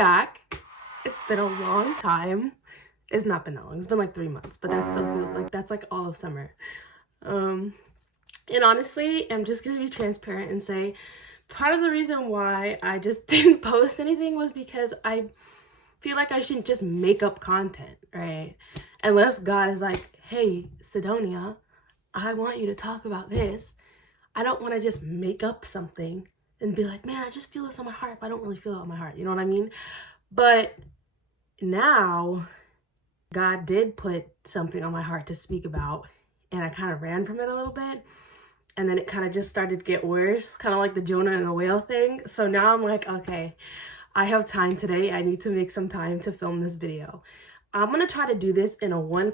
back. It's been a long time. It's not been that long. It's been like 3 months, but that still feels like that's like all of summer. And honestly, I'm just gonna be transparent and say part of the reason why I just didn't post anything was because I feel like I shouldn't just make up content, right? Unless God is like, hey, Sidonia, I want you to talk about this. I don't want to just make up something and be like, man, I just feel this on my heart if I don't really feel it on my heart. You know what I mean? But now God did put something on my heart to speak about, and I kind of ran from it a little bit. And then it kind of just started to get worse, kind of like the Jonah and the whale thing. So now I'm like, okay, I have time today. I need to make some time to film this video. I'm going to try to do this in a one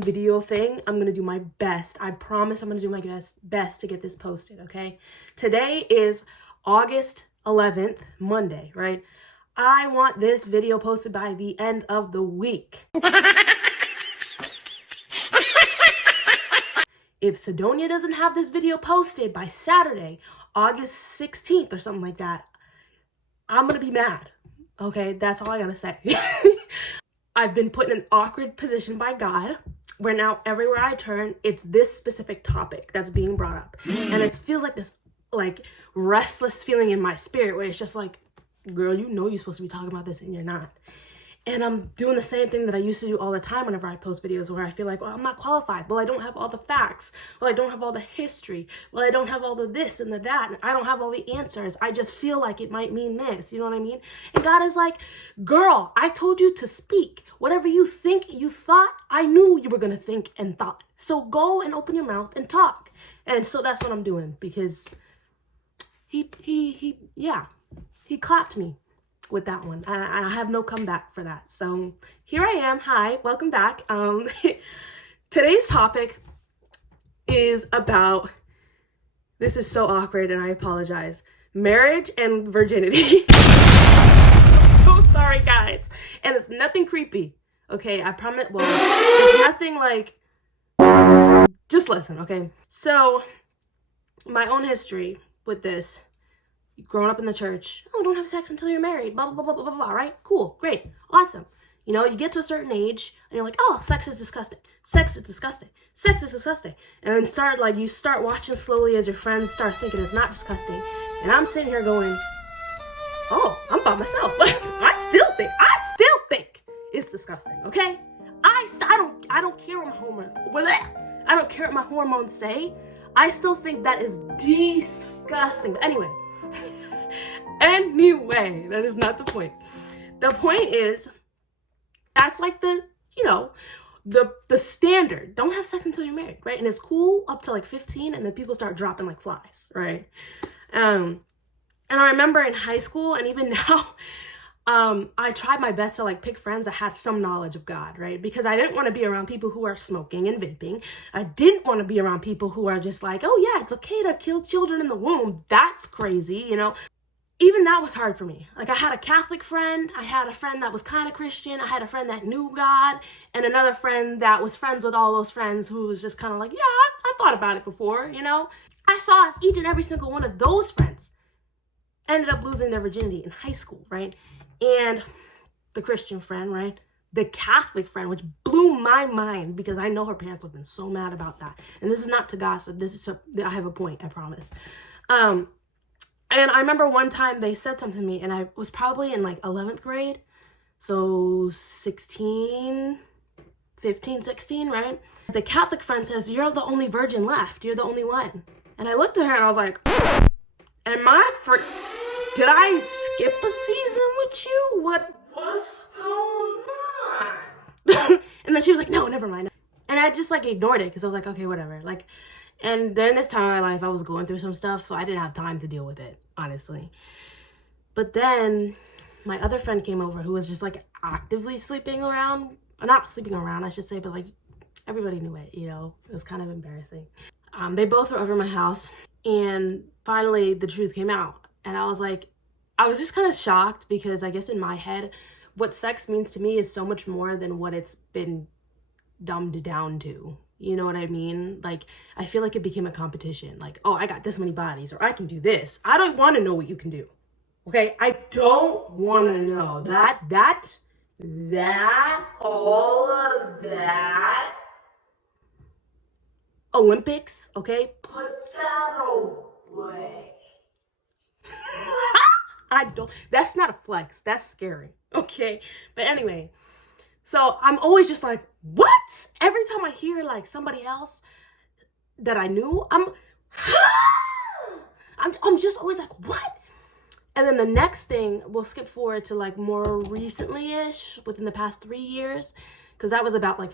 video thing. I'm going to do my best. I promise I'm going to do my best to get this posted, okay? Today is August 11th, Monday, right? I want this video posted by the end of the week. If Sidonia doesn't have this video posted by Saturday, August 16th or something like that, I'm going to be mad, okay? That's all I got to say. I've been put in an awkward position by God where now everywhere I turn, it's this specific topic that's being brought up. And it feels like this like restless feeling in my spirit where it's just like, girl, you know you're supposed to be talking about this and you're not. And I'm doing the same thing that I used to do all the time whenever I post videos where I feel like, well, I'm not qualified. Well, I don't have all the facts. Well, I don't have all the history. Well, I don't have all the this and the that. And I don't have all the answers. I just feel like it might mean this. You know what I mean? And God is like, girl, I told you to speak. Whatever you think you thought, I knew you were going to think and thought. So go and open your mouth and talk. And so that's what I'm doing because he clapped me with that one. I have no comeback for that. So here I am. Hi, welcome back. Today's topic is about, this is so awkward and I apologize, marriage and virginity. I'm so sorry, guys. And it's nothing creepy, okay? I promise. Well, it's nothing like, just listen, okay? So my own history with this, growing up in the church, oh, don't have sex until you're married, blah, blah, blah, blah, blah, blah, right? Cool, great, awesome. You know, you get to a certain age and you're like, oh, sex is disgusting. Sex is disgusting. Sex is disgusting. And then you start watching slowly as your friends start thinking it's not disgusting. And I'm sitting here going, oh, I'm by myself. I still think it's disgusting, okay? I don't care what my hormones, I don't care what my hormones say. I still think that is disgusting. But anyway, that is not the point. The point is, that's like the standard. Don't have sex until you're married, right? And it's cool up to like 15, and then people start dropping like flies, right? And I remember in high school, and even now, I tried my best to like pick friends that had some knowledge of God, right? Because I didn't want to be around people who are smoking and vaping. I didn't want to be around people who are just like, oh yeah, it's okay to kill children in the womb. That's crazy, you know? Even that was hard for me. Like, I had a Catholic friend, I had a friend that was kind of Christian, I had a friend that knew God, and another friend that was friends with all those friends who was just kind of like, yeah, I thought about it before, you know? I saw as each and every single one of those friends ended up losing their virginity in high school, right? And the Christian friend, right? The Catholic friend, which blew my mind because I know her parents have been so mad about that. And this is not to gossip. I have a point, I promise. And I remember one time they said something to me, and I was probably in like 11th grade. So 16, right? The Catholic friend says, you're the only virgin left. You're the only one. And I looked at her and I was like, did I skip a season with you? What's going on? And then she was like, no, never mind. And I just like ignored it because I was like, okay, whatever. Like, and during this time of my life, I was going through some stuff, so I didn't have time to deal with it, honestly. But then my other friend came over who was just like actively sleeping around. Not sleeping around, I should say, but like everybody knew it, you know? It was kind of embarrassing. They both were over my house, and finally the truth came out. And I was just kind of shocked because I guess in my head, what sex means to me is so much more than what it's been dumbed down to. You know what I mean? Like, I feel like it became a competition. Like, oh, I got this many bodies, or I can do this. I don't want to know what you can do, Okay, I don't want to know all of that. Olympics, okay? Put that away. I don't, that's not a flex. That's scary, okay? But anyway, so I'm always just like, what? Every time I hear like somebody else that I knew, I'm just always like, what? And then the next thing, we'll skip forward to like more recently-ish, within the past 3 years, because that was about like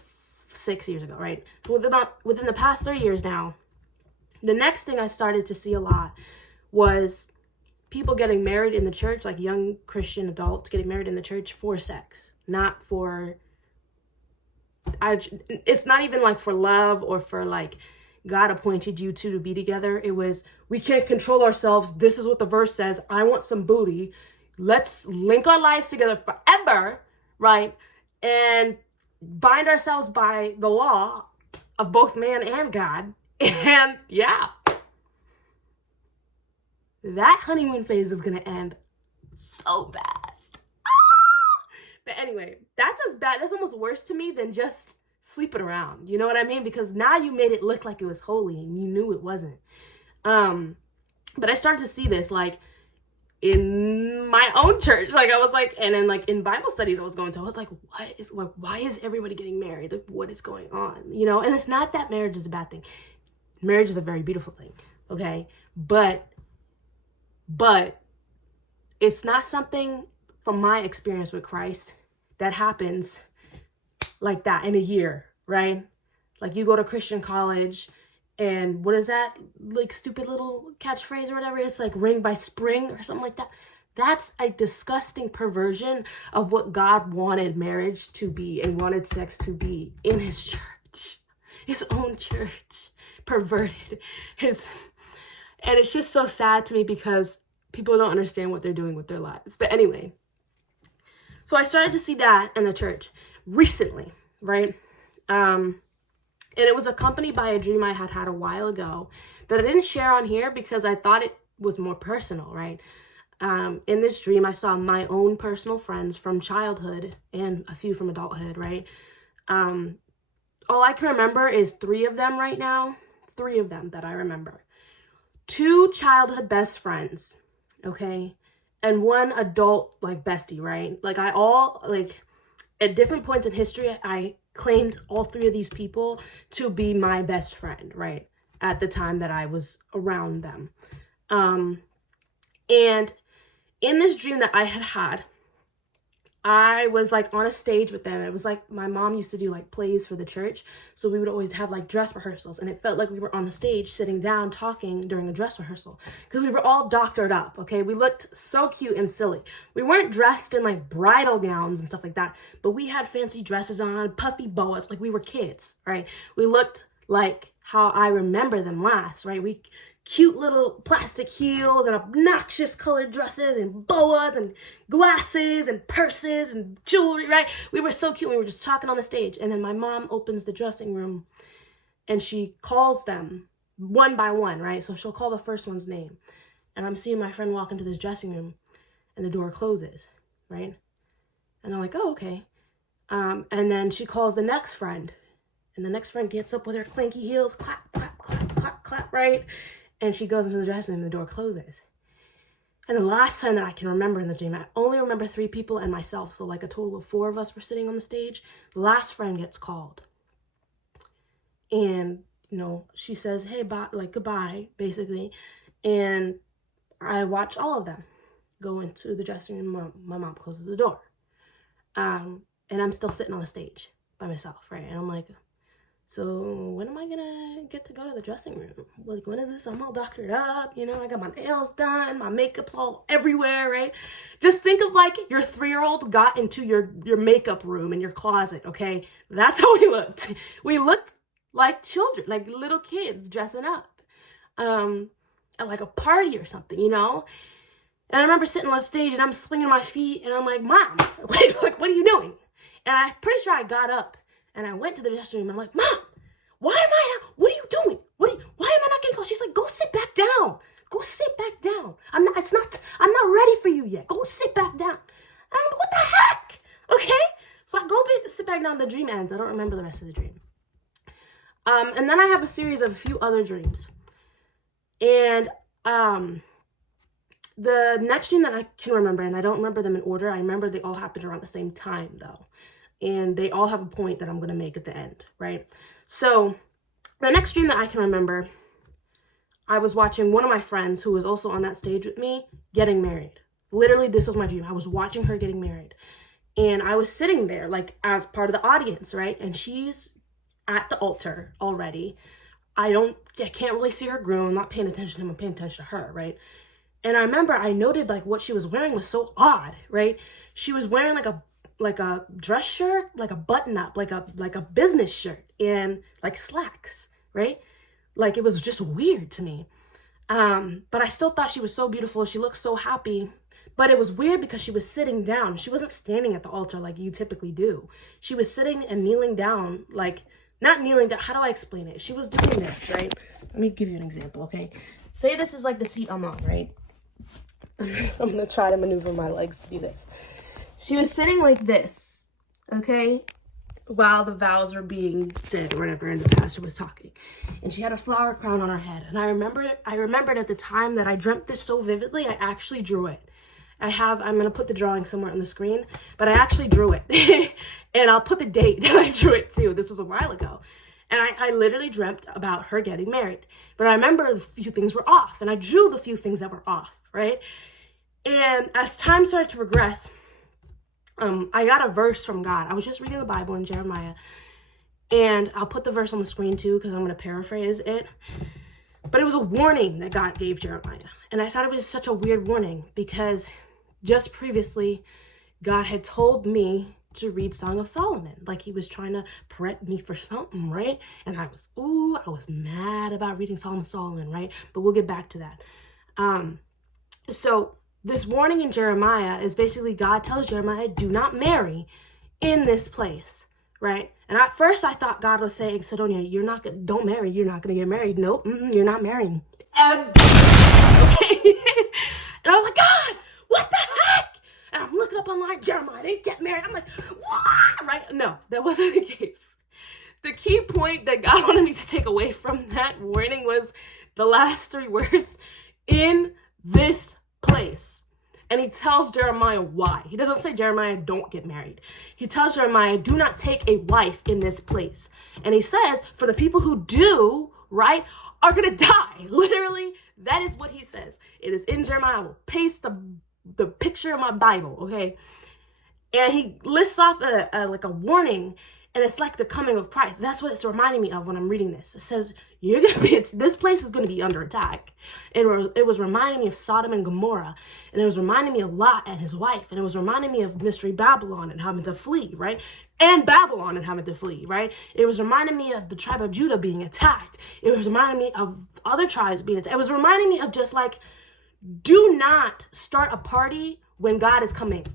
6 years ago, right? So within the past 3 years now, the next thing I started to see a lot was people getting married in the church, like young Christian adults getting married in the church for sex, not for, it's not even like for love or for like, God appointed you two to be together. It was, we can't control ourselves. This is what the verse says. I want some booty. Let's link our lives together forever, right? And bind ourselves by the law of both man and God. And yeah, that honeymoon phase is going to end so fast. But anyway, that's as bad. That's almost worse to me than just sleeping around. You know what I mean? Because now you made it look like it was holy and you knew it wasn't. But I started to see this like in my own church. Like I was like, and then like in Bible studies I was going to, I was like, why is everybody getting married? Like, what is going on? You know, and it's not that marriage is a bad thing. Marriage is a very beautiful thing. Okay. But it's not something from my experience with Christ that happens like that in a year, right? Like you go to Christian college and what is that like stupid little catchphrase or whatever? It's like ring by spring or something like that. That's a disgusting perversion of what God wanted marriage to be and wanted sex to be in his church, his own church, perverted his. And it's just so sad to me because people don't understand what they're doing with their lives. But anyway, so I started to see that in the church recently, right? And it was accompanied by a dream I had a while ago that I didn't share on here because I thought it was more personal, right? In this dream, I saw my own personal friends from childhood and a few from adulthood, right? All I can remember is 3 of them right now. 3 of them that I remember. 2 childhood best friends, okay? And 1 adult, like, bestie, right? Like, at different points in history, I claimed all 3 of these people to be my best friend, right? At the time that I was around them. And in this dream that I had, I was like on a stage with them. It was like my mom used to do like plays for the church. So we would always have like dress rehearsals. And it felt like we were on the stage sitting down talking during a dress rehearsal. Because we were all doctored up, okay? We looked so cute and silly. We weren't dressed in like bridal gowns and stuff like that. But we had fancy dresses on, puffy boas, like we were kids, right? We looked like how I remember them last, right? We cute little plastic heels and obnoxious colored dresses and boas and glasses and purses and jewelry, right? We were so cute. We were just talking on the stage. And then my mom opens the dressing room and she calls them one by one, right? So she'll call the first one's name. And I'm seeing my friend walk into this dressing room and the door closes, right? And I'm like, oh, okay. And then she calls the next friend and the next friend gets up with her clanky heels, clap, clap, clap, clap, clap, right? And she goes into the dressing room and the door closes. And the last time that I can remember in the dream, I only remember 3 people and myself. So like a total of 4 of us were sitting on the stage. The last friend gets called. And, you know, she says, hey, bye, like goodbye, basically. And I watch all of them go into the dressing room. My mom closes the door. And I'm still sitting on the stage by myself, right? And I'm like, so when am I gonna get to go to the dressing room? Like, when is this? I'm all doctored up, you know, I got my nails done, my makeup's all everywhere, right? Just think of like your 3-year-old got into your makeup room in your closet, okay? That's how we looked. We looked like children, like little kids dressing up at like a party or something, you know? And I remember sitting on stage and I'm swinging my feet and I'm like, Mom, wait, like, what are you doing? And I'm pretty sure I got up and I went to the dressing room and I'm like, Mom, why am I not, what are you doing? Why am I not getting called? She's like, go sit back down. Go sit back down. I'm not ready for you yet. Go sit back down. I'm like, what the heck? Okay? So I go sit back down, the dream ends. I don't remember the rest of the dream. And then I have a series of a few other dreams. And the next dream that I can remember, and I don't remember them in order, I remember they all happened around the same time though. And they all have a point that I'm going to make at the end, right? So the next dream that I can remember, I was watching one of my friends who was also on that stage with me getting married. Literally, this was my dream. I was watching her getting married. And I was sitting there like as part of the audience, right? And she's at the altar already. I can't really see her groom. I'm not paying attention to him. I'm paying attention to her, right? And I remember I noted like what she was wearing was so odd, right? She was wearing like a dress shirt, like a button up, like a business shirt and like slacks, right? Like it was just weird to me. But I still thought she was so beautiful. She looked so happy. But it was weird because she was sitting down. She wasn't standing at the altar like you typically do. She was sitting and kneeling down, like not kneeling down. How do I explain it? She was doing this, right? Let me give you an example, okay? Say this is like the seat I'm on, right? I'm gonna try to maneuver my legs to do this. She was sitting like this, okay? While the vows were being said or whatever, and the pastor was talking. And she had a flower crown on her head. And I remembered at the time that I dreamt this so vividly, I actually drew it. I'm going to put the drawing somewhere on the screen, but I actually drew it. And I'll put the date that I drew it too. This was a while ago. And I literally dreamt about her getting married. But I remember the few things were off, and I drew the few things that were off, right? And as time started to progress, I got a verse from God. I was just reading the Bible in Jeremiah, and I'll put the verse on the screen too because I'm going to paraphrase it. But it was a warning that God gave Jeremiah. And I thought it was such a weird warning because just previously, God had told me to read Song of Solomon. Like he was trying to prep me for something, right? And I was mad about reading Song of Solomon, right? But we'll get back to that. So this warning in Jeremiah is basically God tells Jeremiah, do not marry in this place, right? And at first I thought God was saying, Sidonia, don't marry. You're not going to get married. Nope, you're not marrying. Okay. And I was like, God, what the heck? And I'm looking up online, Jeremiah, they get married. I'm like, what? Right? No, that wasn't the case. The key point that God wanted me to take away from that warning was the last three words, in this place. And he tells Jeremiah why. He doesn't say, Jeremiah, don't get married. He tells Jeremiah, do not take a wife in this place. And he says, for the people who do, right, are going to die. Literally, that is what he says. It is in Jeremiah. I will paste the picture in my Bible, okay? And he lists off like a warning, and it's like the coming of Christ. That's what it's reminding me of when I'm reading this. It says, this place is going to be under attack. It was reminding me of Sodom and Gomorrah, and it was reminding me of Lot and his wife, and it was reminding me of Mystery Babylon and having to flee, right? And Babylon and having to flee, right? It was reminding me of the tribe of Judah being attacked. It was reminding me of other tribes being attacked. It was reminding me of just like, do not start a party when God is coming.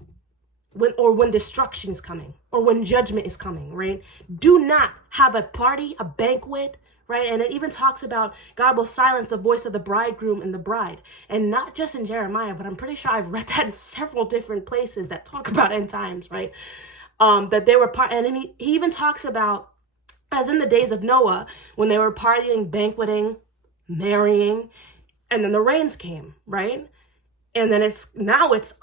When destruction is coming, or when judgment is coming, right? Do not have a party, a banquet, right? And it even talks about God will silence the voice of the bridegroom and the bride. And not just in Jeremiah, but I'm pretty sure I've read that in several different places that talk about end times, right? That they were and then he even talks about, as in the days of Noah, when they were partying, banqueting, marrying, and then the rains came, right? And then now it's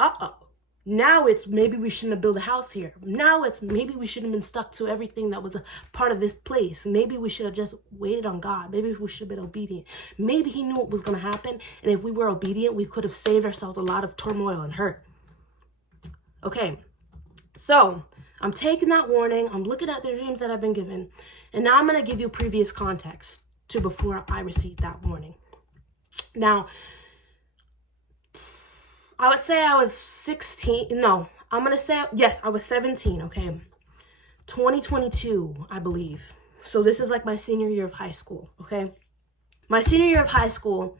Now it's maybe we shouldn't have built a house here. Now it's maybe we shouldn't have been stuck to everything that was a part of this place. Maybe we should have just waited on God. Maybe we should have been obedient. Maybe he knew what was going to happen. And if we were obedient, we could have saved ourselves a lot of turmoil and hurt. Okay, so I'm taking that warning. I'm looking at the dreams that I've been given. And now I'm going to give you previous context to before I received that warning. Now, I would say I was 16. No, I'm going to say, yes, I was 17, okay? 2022, I believe. So this is like my senior year of high school, okay? My senior year of high school,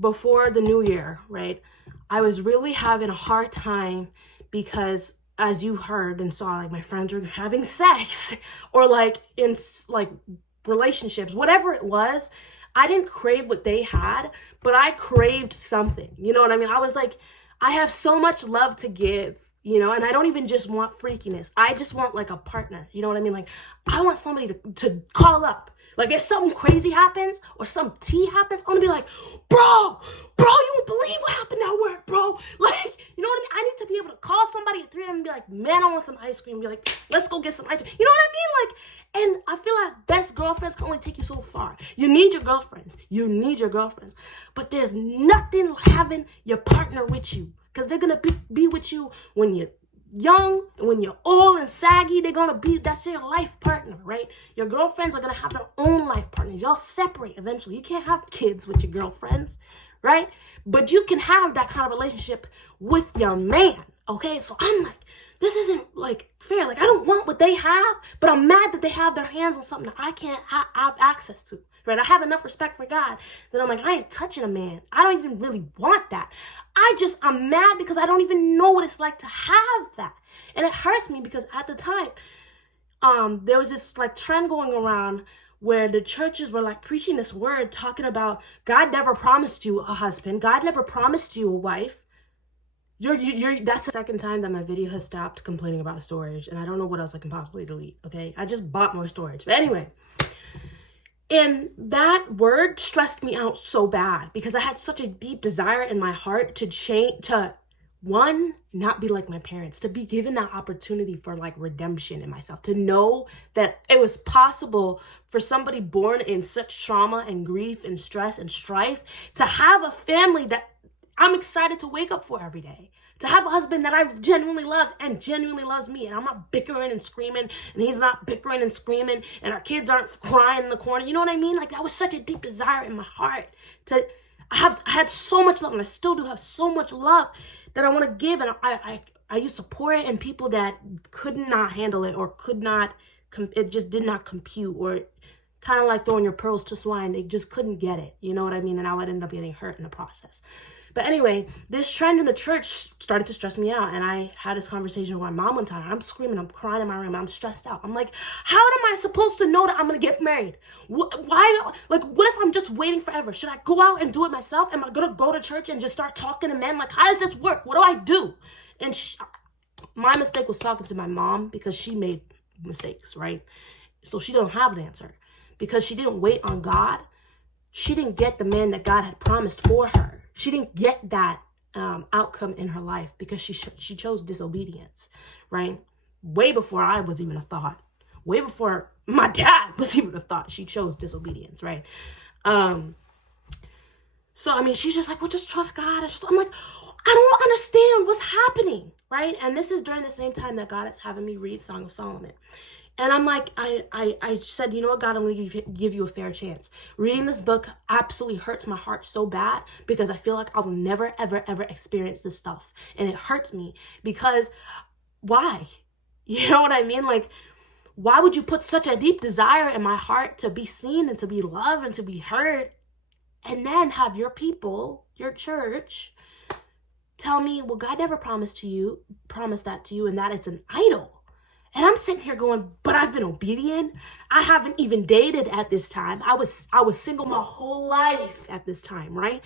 before the new year, right? I was really having a hard time because, as you heard and saw, like my friends were having sex or like in like relationships, whatever it was. I didn't crave what they had, but I craved something. You know what I mean? I was like, I have so much love to give, you know, and I don't even just want freakiness. I just want like a partner. You know what I mean? Like, I want somebody to call up. Like, if something crazy happens or some tea happens, I'm gonna be like, bro, you won't believe what happened at work, bro. Like, you know what I mean? I need to be able to call somebody at 3 a.m. and be like, man, I want some ice cream. Be like, let's go get some ice cream. You know what I mean? Like, and I feel like best girlfriends can only take you so far. You need your girlfriends. You need your girlfriends. But there's nothing like having your partner with you. Because they're going to be with you when you're young, and when you're old and saggy. They're going to be, that's your life partner, right? Your girlfriends are going to have their own life partners. Y'all separate eventually. You can't have kids with your girlfriends, right? But you can have that kind of relationship with your man, okay? So I'm like, this isn't like fair. Like, I don't want what they have, but I'm mad that they have their hands on something that I can't have access to, right? I have enough respect for God that I'm like, I ain't touching a man. I don't even really want that. I'm mad because I don't even know what it's like to have that. And it hurts me because at the time, there was this like trend going around where the churches were like preaching this word, talking about God never promised you a husband. God never promised you a wife. That's the second time that my video has stopped complaining about storage, and I don't know what else I can possibly delete, okay? I just bought more storage. But anyway, and that word stressed me out so bad because I had such a deep desire in my heart to change, to one, not be like my parents, to be given that opportunity for like redemption in myself, to know that it was possible for somebody born in such trauma and grief and stress and strife to have a family that I'm excited to wake up for every day, to have a husband that I genuinely love and genuinely loves me, and I'm not bickering and screaming, and he's not bickering and screaming, and our kids aren't crying in the corner. You know what I mean? Like, that was such a deep desire in my heart. I had so much love, and I still do have so much love that I want to give, and I used to pour it in people that could not handle it or could not, it just did not compute, or kind of like throwing your pearls to swine. They just couldn't get it. You know what I mean? And I would end up getting hurt in the process. But anyway, this trend in the church started to stress me out. And I had this conversation with my mom one time. I'm screaming, I'm crying in my room. I'm stressed out. I'm like, how am I supposed to know that I'm going to get married? Why? Like, what if I'm just waiting forever? Should I go out and do it myself? Am I going to go to church and just start talking to men? Like, how does this work? What do I do? And my mistake was talking to my mom because she made mistakes, right? So she don't have an answer. Because she didn't wait on God, she didn't get the man that God had promised for her. She didn't get that outcome in her life because she chose disobedience, right? Way before I was even a thought. Way before my dad was even a thought. She chose disobedience, right? So, I mean, she's just like, well, just trust God. I'm like, I don't understand what's happening, right? And this is during the same time that God is having me read Song of Solomon. And I'm like, I said, you know what, God, I'm going to give you a fair chance. Reading this book absolutely hurts my heart so bad because I feel like I will never, ever, ever experience this stuff. And it hurts me because why? You know what I mean? Like, why would you put such a deep desire in my heart to be seen and to be loved and to be heard, and then have your people, your church, tell me, well, God never promised that to you, and that it's an idol. And I'm sitting here going, but I've been obedient. I haven't even dated at this time. I was single my whole life at this time, right?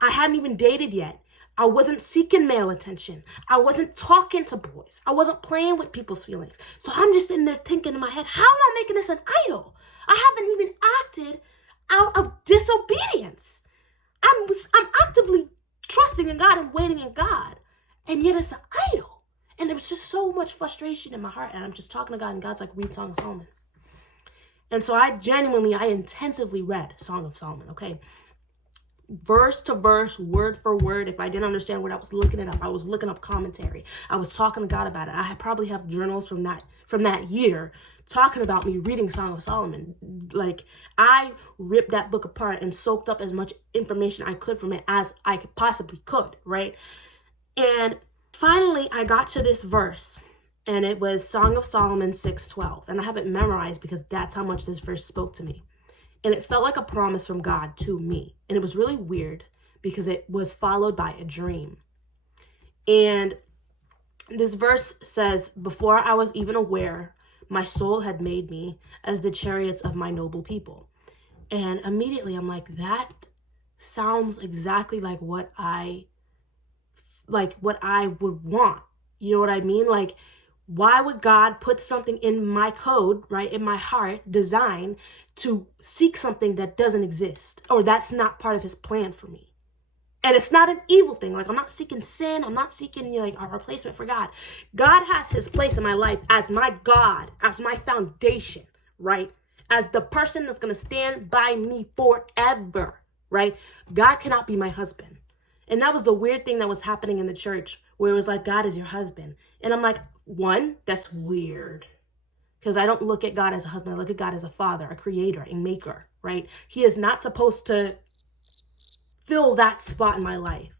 I hadn't even dated yet. I wasn't seeking male attention. I wasn't talking to boys. I wasn't playing with people's feelings. So I'm just in there thinking in my head, how am I making this an idol? I haven't even acted out of disobedience. I'm actively trusting in God and waiting in God. And yet it's an idol. And there was just so much frustration in my heart. And I'm just talking to God, and God's like, read Song of Solomon. And so I intensively read Song of Solomon, okay? Verse to verse, word for word. If I didn't understand what I was looking it up, I was looking up commentary. I was talking to God about it. I probably have journals from that year talking about me reading Song of Solomon. Like, I ripped that book apart and soaked up as much information I could from it as I possibly could, right? And finally, I got to this verse, and it was Song of Solomon 6:12. And I have it memorized because that's how much this verse spoke to me. And it felt like a promise from God to me. And it was really weird because it was followed by a dream. And this verse says, before I was even aware, my soul had made me as the chariots of my noble people. And immediately I'm like, that sounds exactly like what I would want. You know what I mean? Like, why would God put something in my code, right, in my heart, design to seek something that doesn't exist, or that's not part of his plan for me? And it's not an evil thing. Like, I'm not seeking sin. I'm not seeking, like, a replacement for God. God has his place in my life as my God, as my foundation, right? As the person that's going to stand by me forever, right? God cannot be my husband. And that was the weird thing that was happening in the church, where it was like, God is your husband. And I'm like, one, that's weird. Because I don't look at God as a husband. I look at God as a father, a creator, a maker, right? He is not supposed to fill that spot in my life.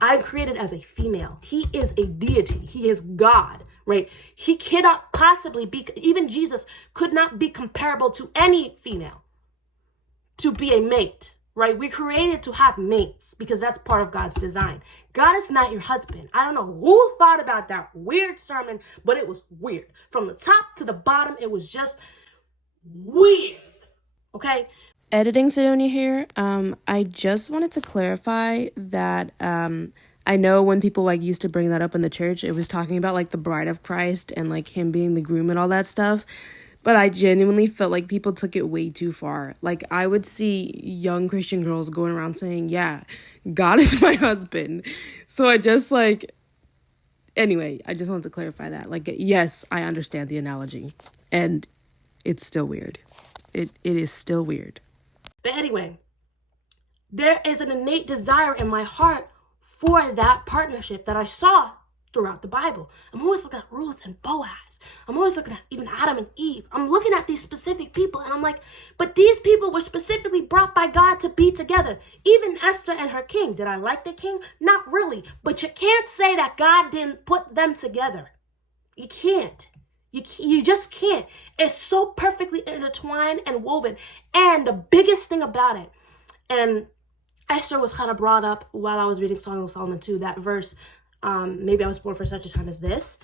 I'm created as a female. He is a deity. He is God, right? He cannot possibly be, even Jesus could not be comparable to any female to be a mate, right? We're created to have mates because that's part of God's design. God is not your husband. I don't know who thought about that weird sermon, but it was weird. From the top to the bottom, it was just weird, okay? Editing Sidonia here. I just wanted to clarify that I know when people like used to bring that up in the church, it was talking about like the bride of Christ and like him being the groom and all that stuff. But I genuinely felt like people took it way too far. Like, I would see young Christian girls going around saying, yeah, God is my husband. So I just anyway, I just wanted to clarify that. Like, yes, I understand the analogy, and it's still weird. It is still weird. But anyway, there is an innate desire in my heart for that partnership that I saw throughout the Bible. I'm always looking at Ruth and Boaz. I'm always looking at even Adam and Eve. I'm looking at these specific people and I'm like, but these people were specifically brought by God to be together. Even Esther and her king. Did I like the king? Not really. But you can't say that God didn't put them together. You can't. You just can't. It's so perfectly intertwined and woven. And the biggest thing about it, and Esther was kind of brought up while I was reading Song of Solomon too, that verse, maybe I was born for such a time as this.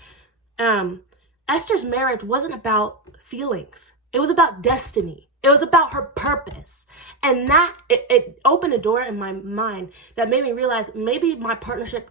Esther's marriage wasn't about feelings. It was about destiny. It was about her purpose. And that, it opened a door in my mind that made me realize maybe my partnership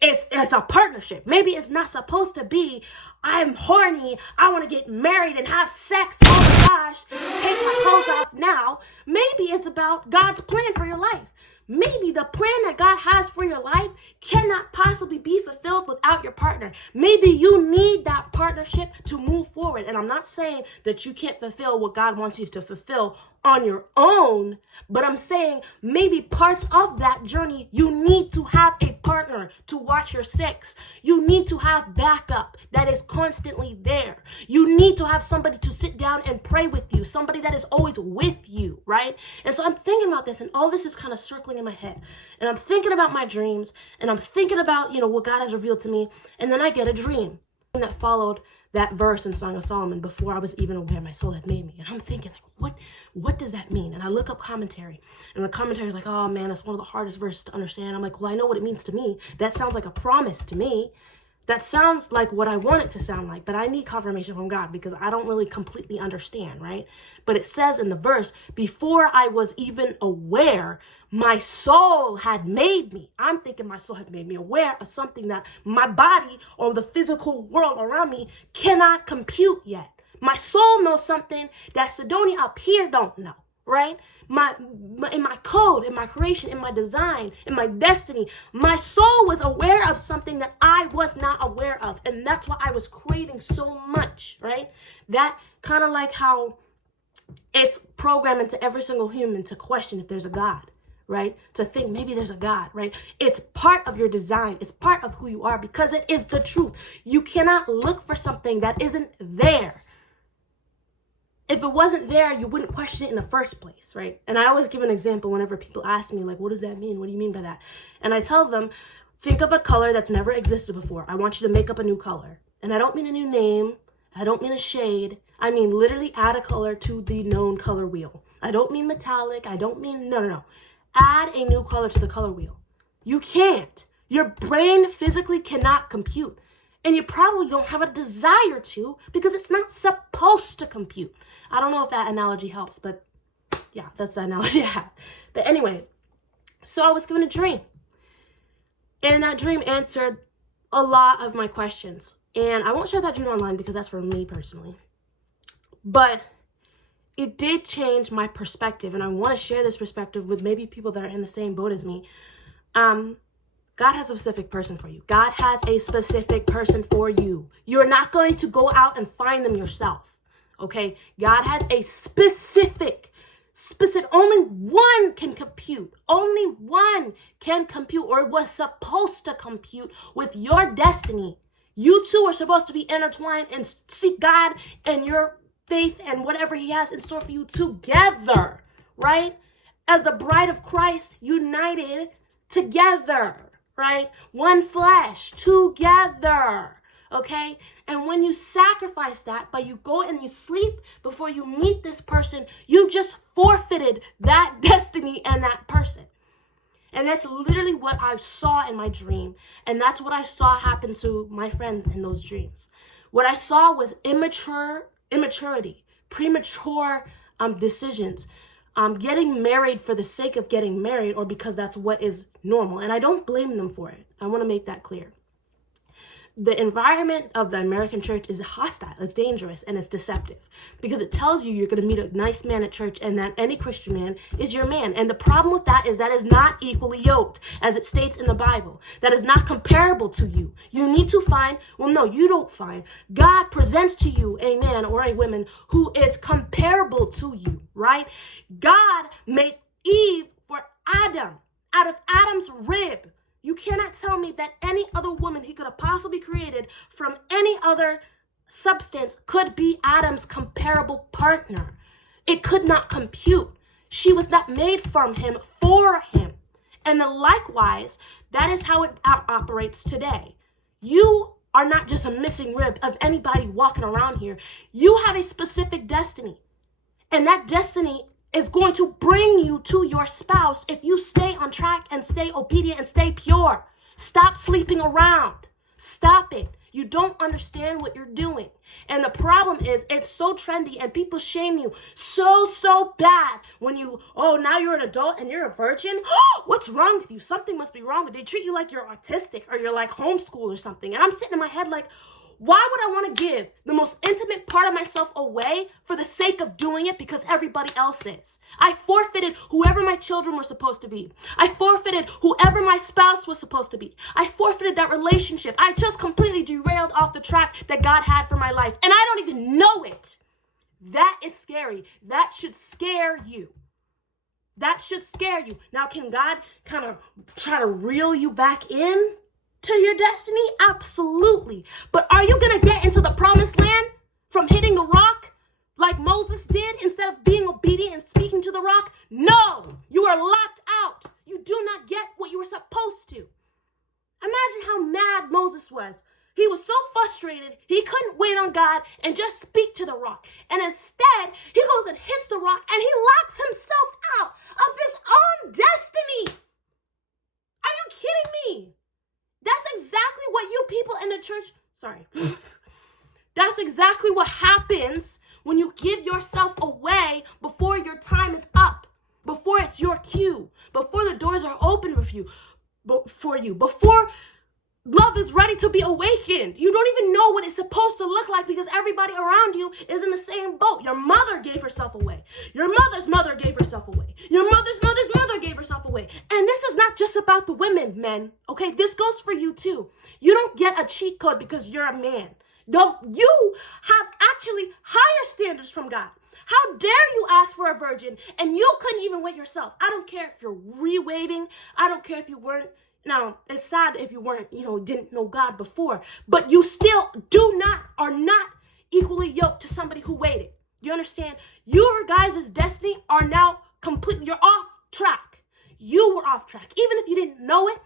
it's a partnership. Maybe it's not supposed to be, I'm horny, I want to get married and have sex, oh my gosh, take my clothes off now. Maybe it's about God's plan for your life. Maybe the plan that God has for your life cannot possibly be fulfilled without your partner. Maybe you need that partnership to move forward. And I'm not saying that you can't fulfill what God wants you to fulfill on your own, but I'm saying maybe parts of that journey, you need to have a partner to watch your six. You need to have backup that is constantly there. You need to have somebody to sit down and pray with you, somebody that is always with you, right? And so I'm thinking about this, and all this is kind of circling in my head. And I'm thinking about my dreams, and I'm thinking about, what God has revealed to me, and then I get a dream that followed that verse in Song of Solomon before I was even aware my soul had made me. And I'm thinking, like, what does that mean? And I look up commentary, and the commentary is like, oh man, that's one of the hardest verses to understand. I'm like, well, I know what it means to me. That sounds like a promise to me. That sounds like what I want it to sound like, but I need confirmation from God because I don't really completely understand, right? But it says in the verse, before I was even aware, my soul had made me. I'm thinking my soul had made me aware of something that my body or the physical world around me cannot compute yet. My soul knows something that Sidonia up here don't know, right? In my code, in my creation, in my design, in my destiny, my soul was aware of something that I was not aware of. And that's why I was craving so much, right? That kind of like how it's programmed into every single human to question if there's a God, right? To think maybe there's a God, right? It's part of your design. It's part of who you are because it is the truth. You cannot look for something that isn't there. If it wasn't there, you wouldn't question it in the first place, right? And I always give an example whenever people ask me, like, what does that mean? What do you mean by that? And I tell them, think of a color that's never existed before. I want you to make up a new color. And I don't mean a new name. I don't mean a shade. I mean literally add a color to the known color wheel. I don't mean metallic. I don't mean, no. Add a new color to the color wheel. You can't. Your brain physically cannot compute. And you probably don't have a desire to because it's not supposed to compute. I don't know if that analogy helps, but Yeah, that's the analogy I have. But anyway, so I was given a dream. And that dream answered a lot of my questions. And I won't share that dream online because that's for me personally. But it did change my perspective. And I want to share this perspective with maybe people that are in the same boat as me. God has a specific person for you. God has a specific person for you. You're not going to go out and find them yourself. Okay? God has a specific, only one can compute. Only one can compute or was supposed to compute with your destiny. You two are supposed to be intertwined and seek God and your faith and whatever he has in store for you together, right? As the bride of Christ, united together, right? One flesh, together, okay? And when you sacrifice that, but you go and you sleep before you meet this person, you just forfeited that destiny and that person. And that's literally what I saw in my dream. And that's what I saw happen to my friend in those dreams. What I saw was immaturity, premature decisions, getting married for the sake of getting married or because that's what is normal. And I don't blame them for it. I want to make that clear. The environment of the American church is hostile, it's dangerous, and it's deceptive because it tells you you're going to meet a nice man at church and that any Christian man is your man. And the problem with that is not equally yoked, as it states in the Bible. That is not comparable to you. You need to find, you don't find. God presents to you a man or a woman who is comparable to you, right? God made Eve for Adam, out of Adam's rib. You cannot tell me that any other woman he could have possibly created from any other substance could be Adam's comparable partner. It could not compute. She was not made from him, for him. And likewise, that is how it operates today. You are not just a missing rib of anybody walking around here. You have a specific destiny. And that destiny is going to bring you to your spouse if you stay on track and stay obedient and stay pure. Stop sleeping around. Stop it. You don't understand what you're doing. And the problem is it's so trendy and people shame you so bad when now you're an adult and you're a virgin. What's wrong with you? Something must be wrong with you. They treat you like you're autistic or you're like homeschooled or something. And I'm sitting in my head like, why would I want to give the most intimate part of myself away for the sake of doing it because everybody else is? I forfeited whoever my children were supposed to be. I forfeited whoever my spouse was supposed to be. I forfeited that relationship. I just completely derailed off the track that God had for my life. And I don't even know it. That is scary. That should scare you. That should scare you. Now, can God kind of try to reel you back in to your destiny? Absolutely. But are you going to get into the promised land from hitting the rock like Moses did instead of being obedient and speaking to the rock? No, you are locked out. You do not get what you were supposed to. Imagine how mad Moses was. He was so frustrated, he couldn't wait on God and just speak to the rock. And instead, he goes and hits the rock and he locks himself out of his own destiny. Are you kidding me? That's exactly what you people in the church, that's exactly what happens when you give yourself away before your time is up, before it's your cue, before the doors are open for you, before love is ready to be awakened. You don't even know what it's supposed to look like because everybody around you is in the same boat. Your mother gave herself away. Your mother's mother gave herself away. Your mother's mother's mother gave herself away. And this is not just about the women, men. Okay, this goes for you too. You don't get a cheat code because you're a man. You have actually higher standards from God. How dare you ask for a virgin and you couldn't even wait yourself? I don't care if you're re-waiting. I don't care if you weren't. Now, it's sad if you weren't, didn't know God before, but you still are not equally yoked to somebody who waited. Do you understand? Your guys' destiny are now you're off track. You were off track. Even if you didn't know it,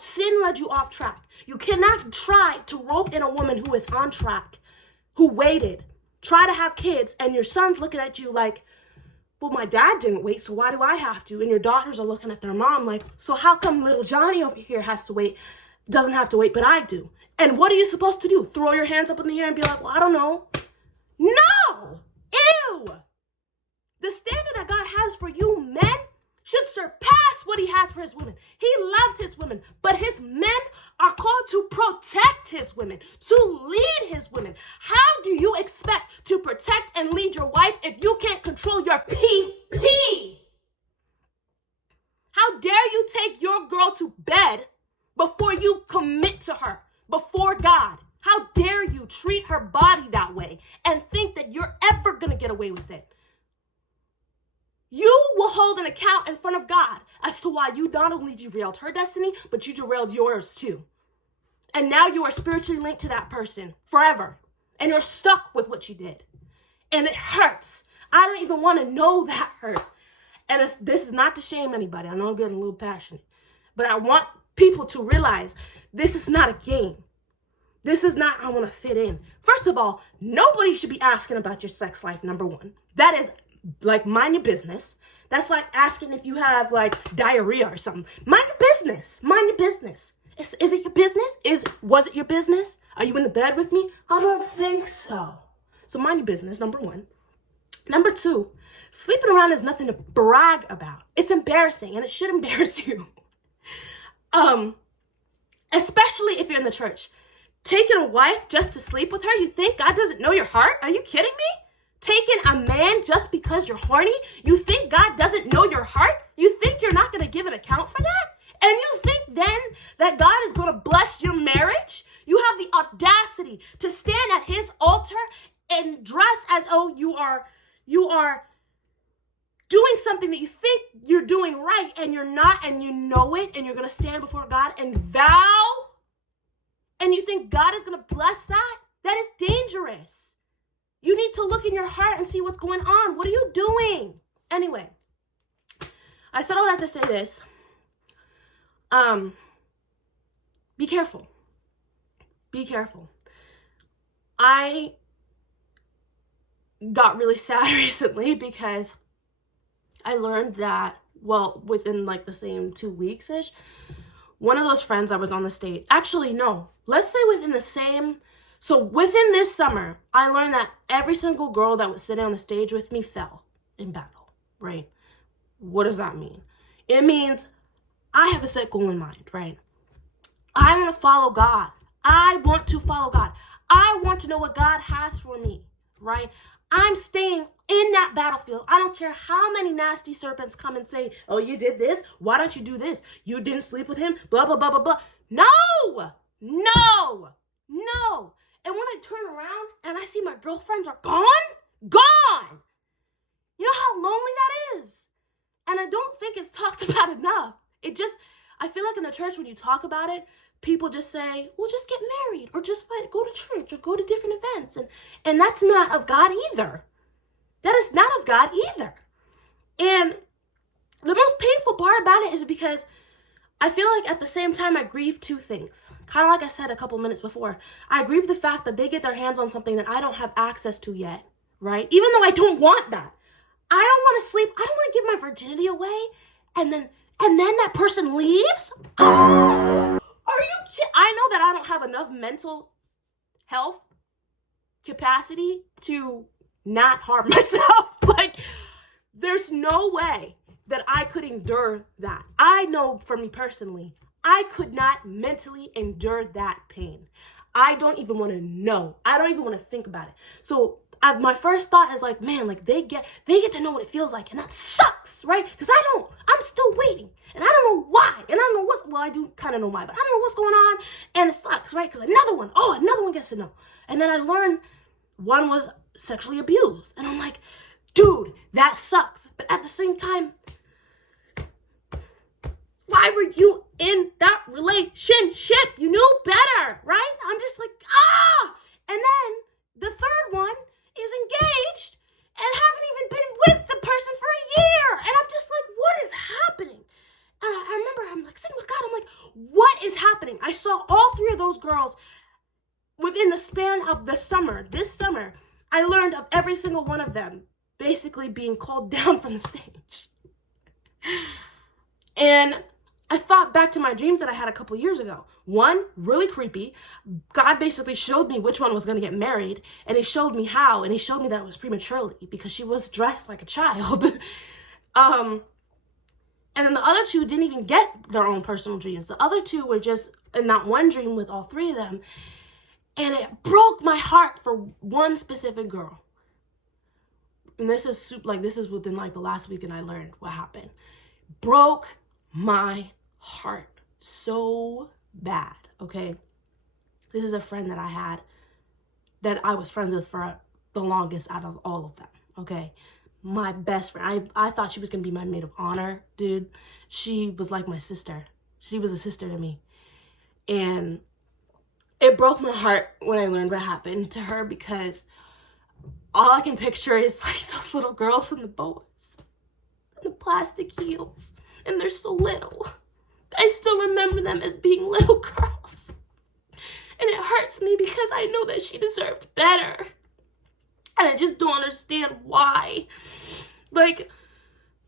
sin led you off track. You cannot try to rope in a woman who is on track, who waited. Try to have kids, and your son's looking at you like, well, my dad didn't wait, so why do I have to? And your daughters are looking at their mom like, so how come little Johnny over here doesn't have to wait, but I do? And what are you supposed to do? Throw your hands up in the air and be like, well, I don't know. No! Ew! The standard that God has for you men should surpass what he has for his women. He loves his women, but his men are called to protect his women, to lead his women. How do you expect to protect and lead your wife if you can't control your pee? How dare you take your girl to bed before you commit to her, before God? How dare you treat her body that way and think that you're ever gonna get away with it? You will hold an account in front of God as to why you not only derailed her destiny, but you derailed yours too. And now you are spiritually linked to that person forever. And you're stuck with what you did. And it hurts. I don't even want to know that hurt. And this is not to shame anybody. I know I'm getting a little passionate. But I want people to realize this is not a game. This is not, I want to fit in. First of all, nobody should be asking about your sex life, number one. That is like, mind your business. That's like asking if you have like diarrhea or something. Mind your business. Mind your business. Is it your business? Was it your business? Are you in the bed with me? I don't think so. So mind your business, number one. Number two, sleeping around is nothing to brag about. It's embarrassing, and it should embarrass you. Especially if you're in the church. Taking a wife just to sleep with her, you think God doesn't know your heart? Are you kidding me? Taking a man just because you're horny? You think God doesn't know your heart? You think you're not going to give an account for that? And you think then that God is going to bless your marriage? You have the audacity to stand at his altar and dress as though you are doing something that you think you're doing right and you're not, and you know it, and you're going to stand before God and vow, and you think God is going to bless that? That is dangerous. You need to look in your heart and see what's going on. What are you doing? Anyway, I said all that to say this. Be careful. Be careful. I got really sad recently because I learned that, well, within like the same 2 weeks-ish, one of those friends I was on the stage, actually, no, let's say within this summer, I learned that every single girl that was sitting on the stage with me fell in battle, right? What does that mean? It means I have a set goal in mind, right? I want to follow God. I want to follow God. I want to know what God has for me, right? I'm staying in that battlefield. I don't care how many nasty serpents come and say, oh, you did this? Why don't you do this? You didn't sleep with him? Blah, blah, blah, blah, blah. No! And when I turn around and I see my girlfriends are gone. You know how lonely that is? And I don't think it's talked about enough. I feel like in the church when you talk about it, people just say, well, just get married or just go to church or go to different events. And that's not of God either. That is not of God either. And the most painful part about it is because I feel like at the same time I grieve two things. Kind of like I said a couple minutes before. I grieve the fact that they get their hands on something that I don't have access to yet, right? Even though I don't want that. I don't want to sleep. I don't want to give my virginity away. And then that person leaves? Are you kidding? I know that I don't have enough mental health capacity to not harm myself. Like, there's no way that I could endure that. I know for me personally, I could not mentally endure that pain. I don't even want to know. I don't even want to think about it. So my first thought is like, man, like they get to know what it feels like, and that sucks, right? Because I'm still waiting, and I don't know why, and I don't know well, I do kind of know why, but I don't know what's going on, and it sucks, right? Because another one gets to know. And then I learned one was sexually abused, and I'm like, dude, that sucks. But at the same time, why were you in that relationship? You knew better, right? I'm just like, And then the third one is engaged and hasn't even been with the person for a year. And I'm just like, what is happening? And I remember I'm like sitting with God. I'm like, what is happening? I saw all three of those girls within the span of the summer. This summer, I learned of every single one of them basically being called down from the stage. And I thought back to my dreams that I had a couple years ago. One, really creepy. God basically showed me which one was going to get married, and he showed me how, and he showed me that it was prematurely because she was dressed like a child. And then the other two didn't even get their own personal dreams. The other two were just in that one dream with all three of them. And it broke my heart for one specific girl. And this is this is within like the last week, and I learned what happened. Broke my heart so bad, okay? This is a friend that I had that I was friends with for the longest out of all of them, okay? My best friend. I thought she was gonna be my maid of honor, dude. She was like my sister. She was a sister to me. And it broke my heart when I learned what happened to her, because all I can picture is like those little girls in the boas and the plastic heels, and they're so little. I still remember them as being little girls. And it hurts me because I know that she deserved better. And I just don't understand why. Like,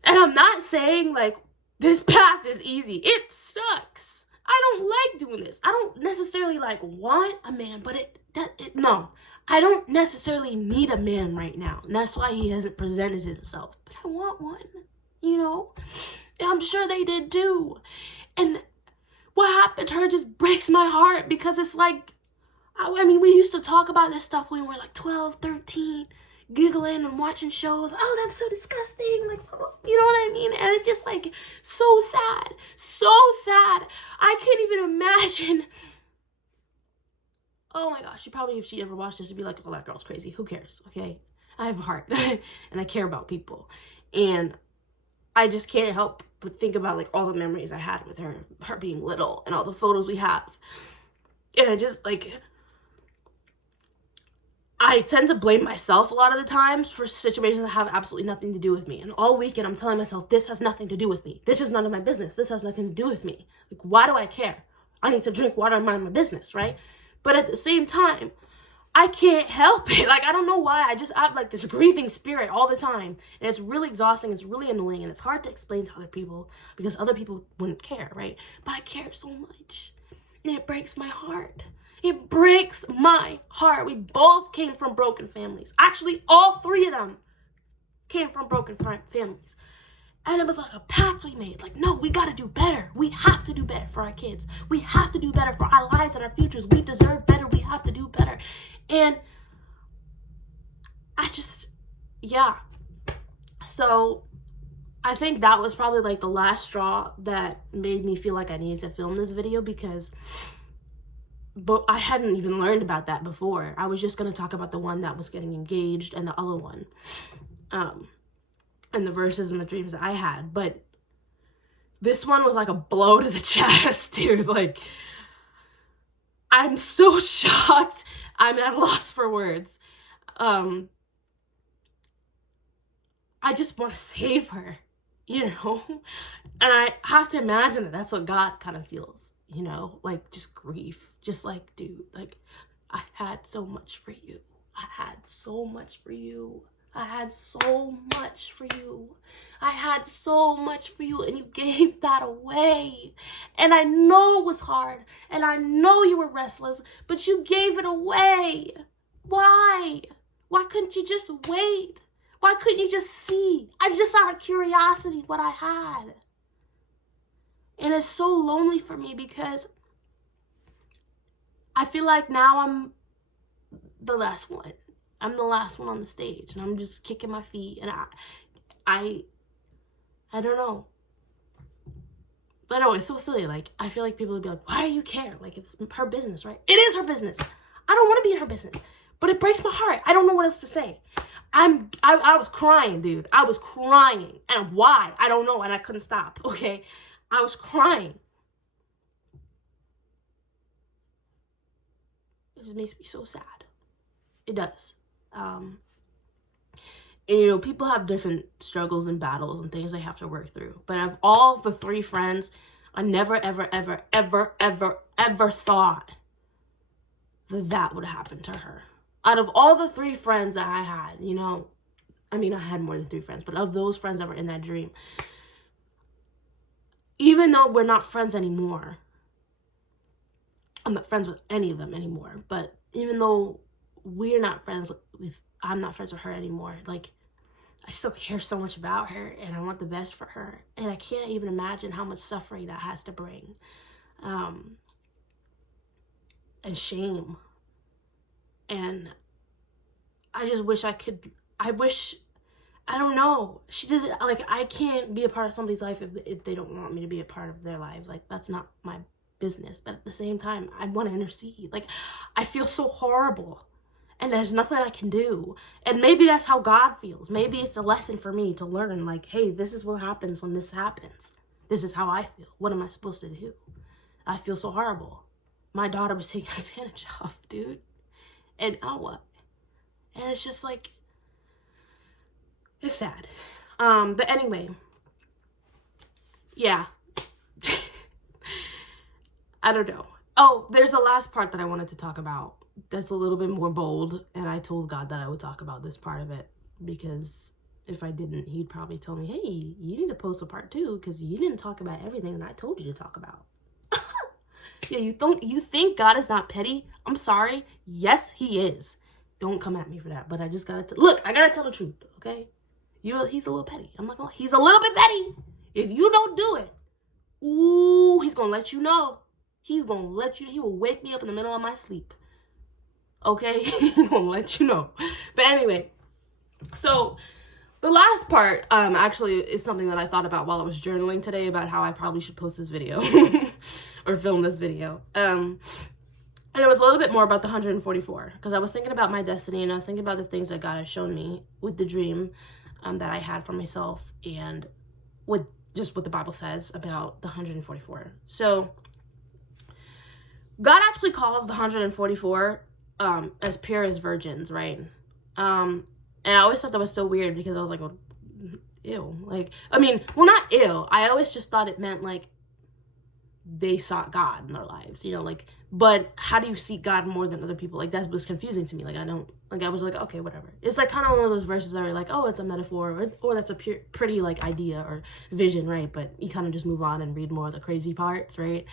and I'm not saying like this path is easy. It sucks. I don't like doing this. I don't necessarily like want a man, but no. I don't necessarily need a man right now. And that's why he hasn't presented himself. But I want one, you know? And I'm sure they did too. And what happened to her just breaks my heart, because it's like, I mean, we used to talk about this stuff when we were like 12, 13, giggling and watching shows. Oh, that's so disgusting. Like, you know what I mean? And it's just like so sad. So sad. I can't even imagine. Oh my gosh, if she ever watched this, she'd be like, oh, that girl's crazy. Who cares? Okay? I have a heart and I care about people. And I just can't help but think about like all the memories I had with her being little, and all the photos we have. And I just like, I tend to blame myself a lot of the times for situations that have absolutely nothing to do with me. And all weekend I'm telling myself, this has nothing to do with me. This is none of my business. This has nothing to do with me. Like, why do I care? I need to drink water and mind my business, right? But at the same time, I can't help it. Like, I don't know why. I have like this grieving spirit all the time. And it's really exhausting. It's really annoying. And it's hard to explain to other people because other people wouldn't care, right? But I care so much. And it breaks my heart. It breaks my heart. We both came from broken families. Actually, all three of them came from broken families. And it was like a pact we made. Like, no, we got to do better. We have to do better for our kids. We have to do better for our lives and our futures. We deserve better. We have to do better. And I just, yeah. So I think that was probably like the last straw that made me feel like I needed to film this video, because but I hadn't even learned about that before. I was just going to talk about the one that was getting engaged and the other one. And the verses and the dreams that I had. But this one was like a blow to the chest, dude. Like, I'm so shocked. I'm at a loss for words. I just want to save her, you know? And I have to imagine that that's what God kind of feels, you know? Like, just grief. Just like, dude, like, I had so much for you. I had so much for you. I had so much for you. I had so much for you, and you gave that away. And I know it was hard, and I know you were restless, but you gave it away. Why? Why couldn't you just wait? Why couldn't you just see? I just out of curiosity what I had. And it's so lonely for me because I feel like now I'm the last one. I'm the last one on the stage, and I'm just kicking my feet, and I don't know. I know, it's so silly. Like, I feel like people would be like, why do you care? Like, it's her business, right? It is her business. I don't want to be in her business, but it breaks my heart. I don't know what else to say. I was crying, dude. I was crying. And why? I don't know, and I couldn't stop, okay? I was crying. It just makes me so sad. It does. And, you know, people have different struggles and battles and things they have to work through. But of all the three friends, I never, ever, ever, ever, ever, ever thought that would happen to her. Out of all the three friends that I had, you know, I mean, I had more than three friends, but of those friends that were in that dream, even though we're not friends anymore, I'm not friends with any of them anymore, but even though we're not friends with, I'm not friends with her anymore, like, I still care so much about her, and I want the best for her, and I can't even imagine how much suffering that has to bring, and shame, and I just wish I don't know, she doesn't, like, I can't be a part of somebody's life if they don't want me to be a part of their life. Like, that's not my business. But at the same time, I want to intercede. Like, I feel so horrible, and there's nothing I can do. And maybe that's how God feels. Maybe it's a lesson for me to learn, like, hey, this is what happens when this happens. This is how I feel. What am I supposed to do? I feel so horrible. My daughter was taken advantage of, dude. And now what? And it's just like, it's sad. But anyway, yeah. I don't know. Oh, there's a last part that I wanted to talk about that's a little bit more bold, and I told God that I would talk about this part of it, because if I didn't, he'd probably tell me, hey, you need to post a part 2 because you didn't talk about everything that I told you to talk about. Yeah, you think God is not petty? I'm sorry. Yes, he is. Don't come at me for that. But I just gotta look. I gotta tell the truth, okay? He's a little petty. I'm not gonna. He's a little bit petty. If you don't do it, ooh, he's gonna let you know. He's gonna let you. He will wake me up in the middle of my sleep. Okay, he's gonna let you know. But anyway, so the last part actually is something that I thought about while I was journaling today about how I probably should post this video or film this video. And it was a little bit more about the 144, because I was thinking about my destiny, and I was thinking about the things that God has shown me with the dream that I had for myself, and with just what the Bible says about the 144. So God actually calls the 144 as pure as virgins, right? And I always thought that was so weird, because I was like, well, ew. Like, I mean, well, not ew. I always just thought it meant like they sought God in their lives, you know, like, but how do you seek God more than other people? Like, that was confusing to me. Like, I was like, okay, whatever. It's like kind of one of those verses that are like, oh, it's a metaphor, or that's a pretty like idea or vision, right? But you kind of just move on and read more of the crazy parts, right?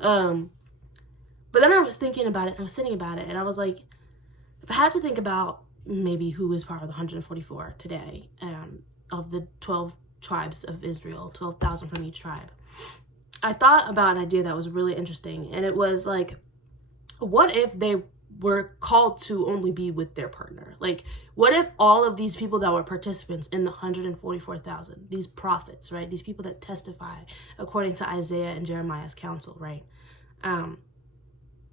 But then I was thinking about it, and I was sitting about it, and I was like, if I had to think about maybe who is part of the 144 today, of the 12 tribes of Israel, 12,000 from each tribe, I thought about an idea that was really interesting, and it was like, what if they were called to only be with their partner? Like, what if all of these people that were participants in the 144,000, these prophets, right, these people that testify according to Isaiah and Jeremiah's counsel, right,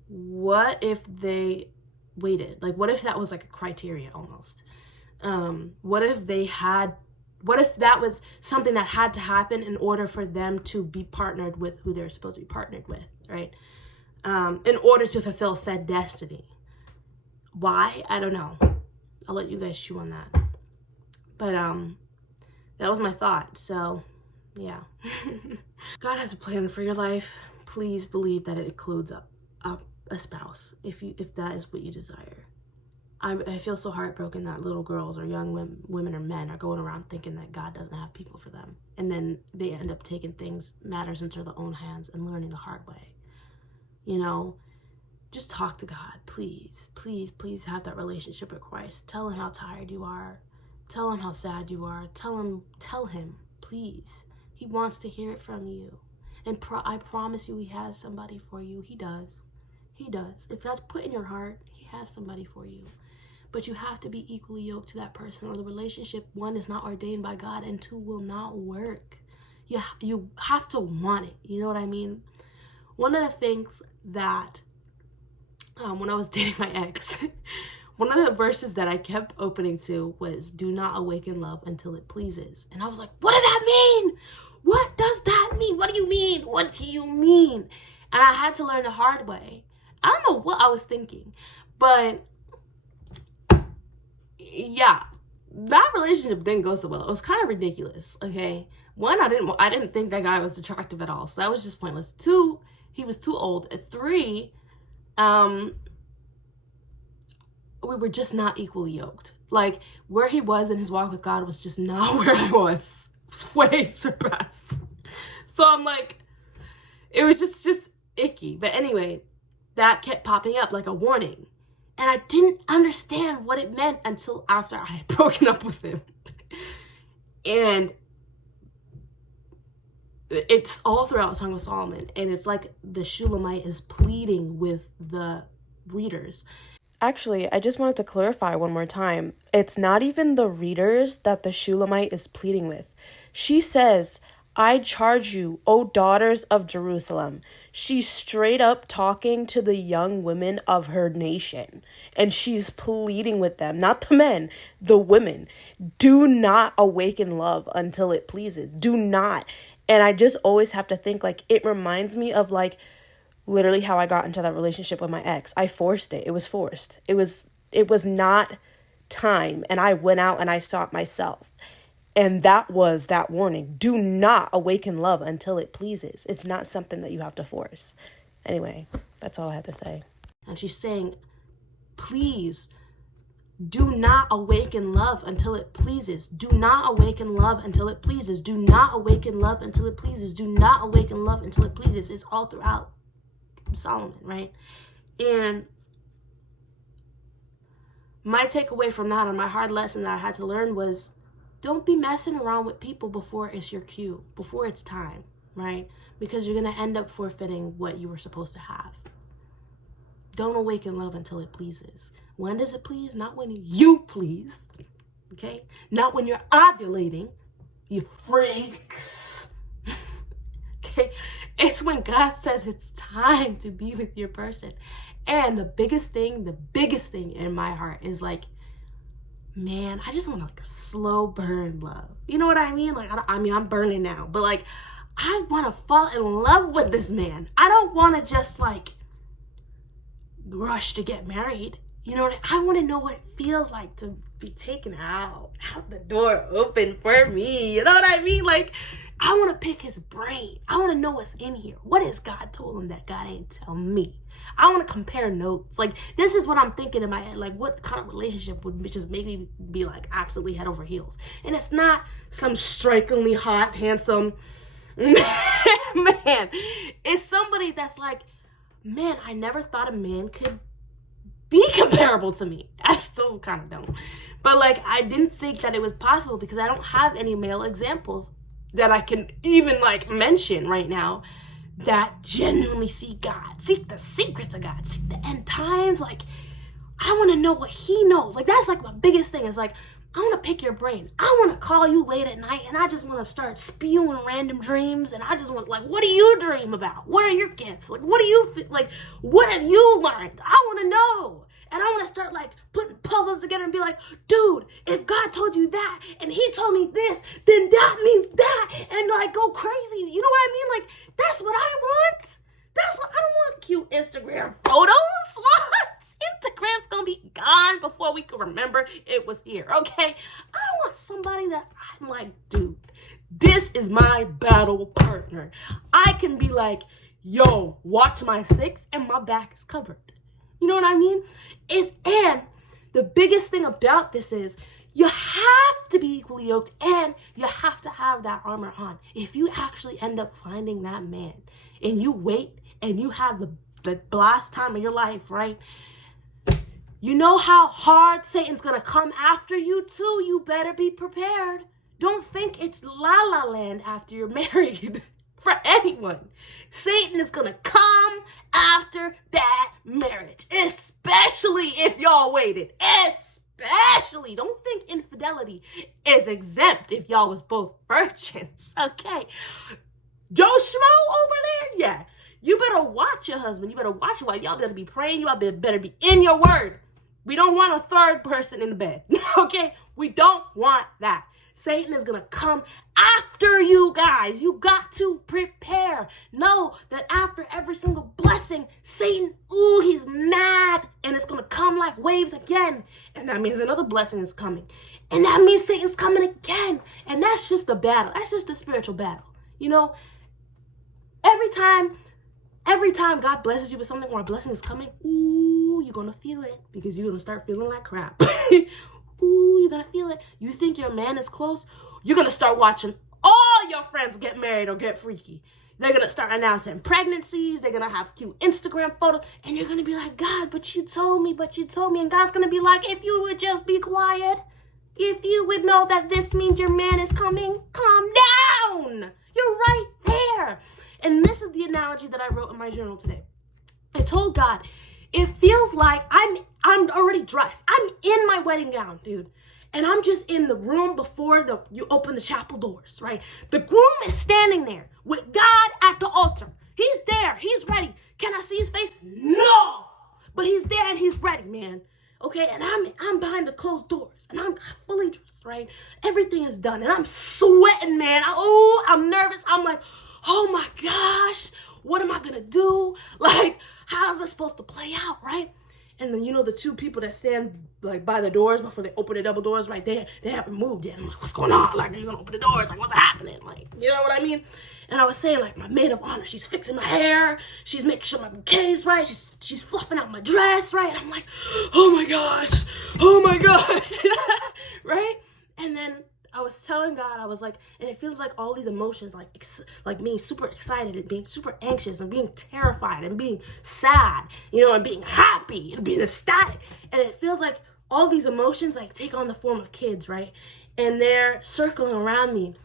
what if they waited? Like, what if that was like a criteria almost? What if that was something that had to happen in order for them to be partnered with who they're supposed to be partnered with, right? In order to fulfill said destiny. Why? I don't know. I'll let you guys chew on that. But that was my thought. So yeah. God has a plan for your life. Please believe that it includes a spouse, if that is what you desire. I feel so heartbroken that little girls or young women or men are going around thinking that God doesn't have people for them. And then they end up taking matters into their own hands and learning the hard way. You know, just talk to God. Please, please, please have that relationship with Christ. Tell him how tired you are. Tell him how sad you are. Tell him, please. He wants to hear it from you. And I promise you, he has somebody for you. He does. He does. If that's put in your heart, he has somebody for you. But you have to be equally yoked to that person, or the relationship, one, is not ordained by God, and two, will not work. You have to want it. You know what I mean? One of the things that, when I was dating my ex, one of the verses that I kept opening to was, do not awaken love until it pleases. And I was like, what does that mean? What does that mean? What do you mean? What do you mean? And I had to learn the hard way. I don't know what I was thinking, but yeah, that relationship didn't go so well. It was kind of ridiculous, okay? One, I didn't think that guy was attractive at all, so that was just pointless. Two, he was too old. And three, we were just not equally yoked. Like, where he was in his walk with God was just not where I was. It was way surpassed. So I'm like, it was just icky. But anyway, that kept popping up like a warning. And I didn't understand what it meant until after I had broken up with him. And it's all throughout Song of Solomon. And it's like the Shulamite is pleading with the readers. Actually, I just wanted to clarify one more time. It's not even the readers that the Shulamite is pleading with. She says, I charge you, O daughters of Jerusalem. She's straight up talking to the young women of her nation. And she's pleading with them, not the men, the women. Do not awaken love until it pleases. Do not. And I just always have to think, like, it reminds me of, like, literally how I got into that relationship with my ex. I forced it. It was forced. It was not time. And I went out and I sought myself. And that was that warning. Do not awaken love until it pleases. It's not something that you have to force. Anyway, that's all I had to say. And she's saying, please, do not awaken love until it pleases. Do not awaken love until it pleases. Do not awaken love until it pleases. Do not awaken love until it pleases. It's all throughout Solomon, right? And my takeaway from that, or my hard lesson that I had to learn, was don't be messing around with people before it's your cue, before it's time, right? Because you're going to end up forfeiting what you were supposed to have. Don't awaken love until it pleases. When does it please? Not when you please, okay? Not when you're ovulating, you freaks, okay? It's when God says it's time to be with your person. And the biggest thing in my heart is like, man, I just want like a slow burn love. You know what I mean? Like, I'm burning now, but like, I want to fall in love with this man. I don't want to just like rush to get married. You know what I want to know what it feels like to be taken out, have the door open for me. You know what I mean? Like, I want to pick his brain. I want to know what's in here. What has God told him that God ain't tell me? I want to compare notes. Like, this is what I'm thinking in my head. Like, what kind of relationship would just make me be like absolutely head over heels? And it's not some strikingly hot, handsome man. It's somebody that's like, man, I never thought a man could be comparable to me. I still kind of don't. But like, I didn't think that it was possible because I don't have any male examples that I can even like mention right now that genuinely seek God, seek the secrets of God, seek the end times. Like, I want to know what he knows. Like, that's like my biggest thing is like, I want to pick your brain. I want to call you late at night and I just want to start spewing random dreams. And I just want, like, what do you dream about? What are your gifts? Like, what do you like, what have you learned? I want to know. And I want to start like putting puzzles together and be like, dude, if God told you that and he told me this, then that means that. And like go crazy. You know what I mean? Like, that's what I want. That's what I don't want cute Instagram photos. What? Instagram's gonna be gone before we can remember it was here, okay? I want somebody that I'm like, dude, this is my battle partner. I can be like, yo, watch my 6 and my back is covered. You know what I mean? And the biggest thing about this is you have to be equally yoked and you have to have that armor on. If you actually end up finding that man and you wait and you have the last time of your life, right? You know how hard Satan's gonna come after you too. You better be prepared. Don't think it's la la land after you're married for anyone. Satan is gonna come after that marriage, especially if y'all waited. Especially, don't think infidelity is exempt if y'all was both virgins, okay? Joe Schmo over there, yeah. You better watch your husband. You better watch your wife. Y'all better be praying. Y'all better be in your word. We don't want a third person in the bed, okay? We don't want that. Satan is going to come after you guys. You got to prepare. Know that after every single blessing, Satan, ooh, he's mad. And it's going to come like waves again. And that means another blessing is coming. And that means Satan's coming again. And that's just the battle. That's just the spiritual battle. You know, every time God blesses you with something or a blessing is coming, ooh, you're going to feel it because you're going to start feeling like crap. Ooh, you're going to feel it. You think your man is close? You're going to start watching all all your friends get married or get freaky. They're going to start announcing pregnancies. They're going to have cute Instagram photos. And you're going to be like, God, but you told me. And God's going to be like, if you would just be quiet, if you would know that this means your man is coming, calm down. You're right there. And this is the analogy that I wrote in my journal today. I told God, it feels like I'm already dressed. I'm in my wedding gown, dude. And I'm just in the room before you open the chapel doors, right? The groom is standing there with God at the altar. He's there. He's ready. Can I see his face? No. But he's there and he's ready, man. Okay, and I'm behind the closed doors, and I'm fully dressed, right? Everything is done, and I'm sweating, man. I'm nervous. I'm like, oh my gosh, what am I gonna do? Like, how is this supposed to play out, right? And then, the two people that stand like by the doors before they open the double doors, right? They haven't moved yet. I'm like, what's going on? Like, are you gonna open the doors? Like, what's happening? Like, you know what I mean? And I was saying, like, my maid of honor, she's fixing my hair. She's making sure my bouquet's right. She's fluffing out my dress, right? And I'm like, oh my gosh, right? And then I was telling God, I was like, and it feels like all these emotions, like being super excited and being super anxious and being terrified and being sad, and being happy and being ecstatic. And it feels like all these emotions like take on the form of kids, right? And they're circling around me.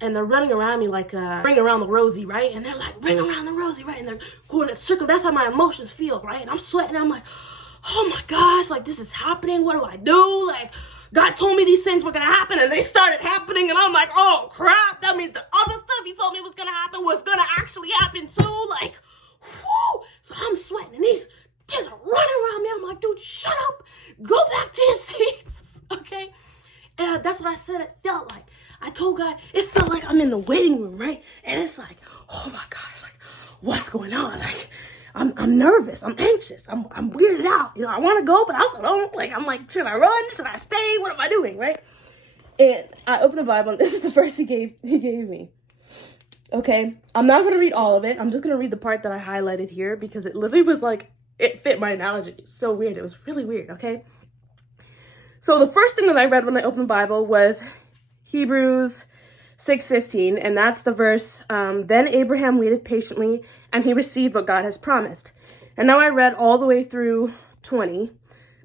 And they're running around me like ring around the rosy, right? And they're like, ring around the rosy, right? And they're going in a circle. That's how my emotions feel, right? And I'm sweating. I'm like, oh my gosh, like this is happening. What do I do? Like, God told me these things were going to happen and they started happening. And I'm like, oh crap. That means the other stuff he told me was going to happen was going to actually happen too. Like, whoo. So I'm sweating and these kids are running around me. I'm like, dude, shut up. Go back to your seats. Okay. And that's what I said it felt like. I told God, it felt like I'm in the waiting room, right? And it's like, oh my gosh, like, what's going on? Like, I'm nervous, I'm anxious, I'm weirded out. I want to go, but I also don't. Like, I'm like, should I run? Should I stay? What am I doing, right? And I opened the Bible, and this is the verse he gave me. Okay, I'm not going to read all of it. I'm just going to read the part that I highlighted here because it literally was like, it fit my analogy. It's so weird. It was really weird, okay? So the first thing that I read when I opened the Bible was Hebrews 6:15, and that's the verse, then Abraham waited patiently, and he received what God has promised. And now I read all the way through 20,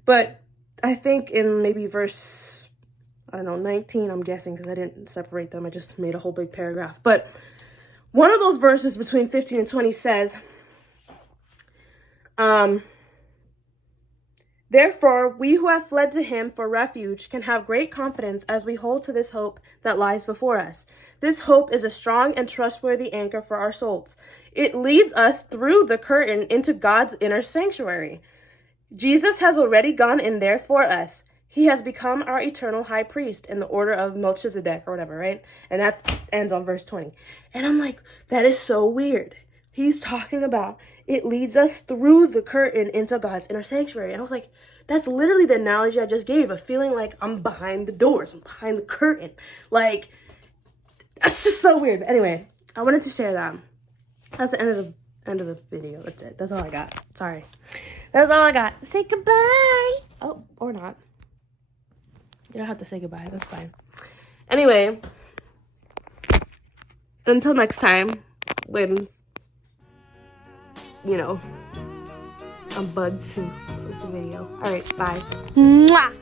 but I think in maybe verse, 19, I'm guessing, because I didn't separate them. I just made a whole big paragraph. But one of those verses between 15 and 20 says, therefore, we who have fled to him for refuge can have great confidence as we hold to this hope that lies before us. This hope is a strong and trustworthy anchor for our souls. It leads us through the curtain into God's inner sanctuary. Jesus has already gone in there for us. He has become our eternal high priest in the order of Melchizedek or whatever, right? And that ends on verse 20. And I'm like, that is so weird. He's talking about it leads us through the curtain into God's inner sanctuary. And I was like, that's literally the analogy I just gave of feeling like I'm behind the doors. I'm behind the curtain. Like, that's just so weird. But anyway, I wanted to share that. That's the end of the video. That's it. That's all I got. Sorry. That's all I got. Say goodbye. Oh, or not. You don't have to say goodbye. That's fine. Anyway, until next time, when I'm bugged to post a video. All right, bye. Mwah!